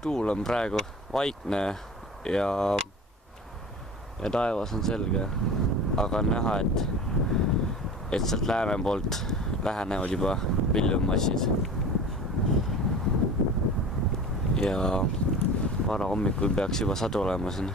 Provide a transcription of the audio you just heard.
tuul on praegu vaikne ja taevas on selge, aga on näha, et sealt lääne poolt lähenevad juba pilvmassid. Ja vara hommikul peaks juba sadu olema siin.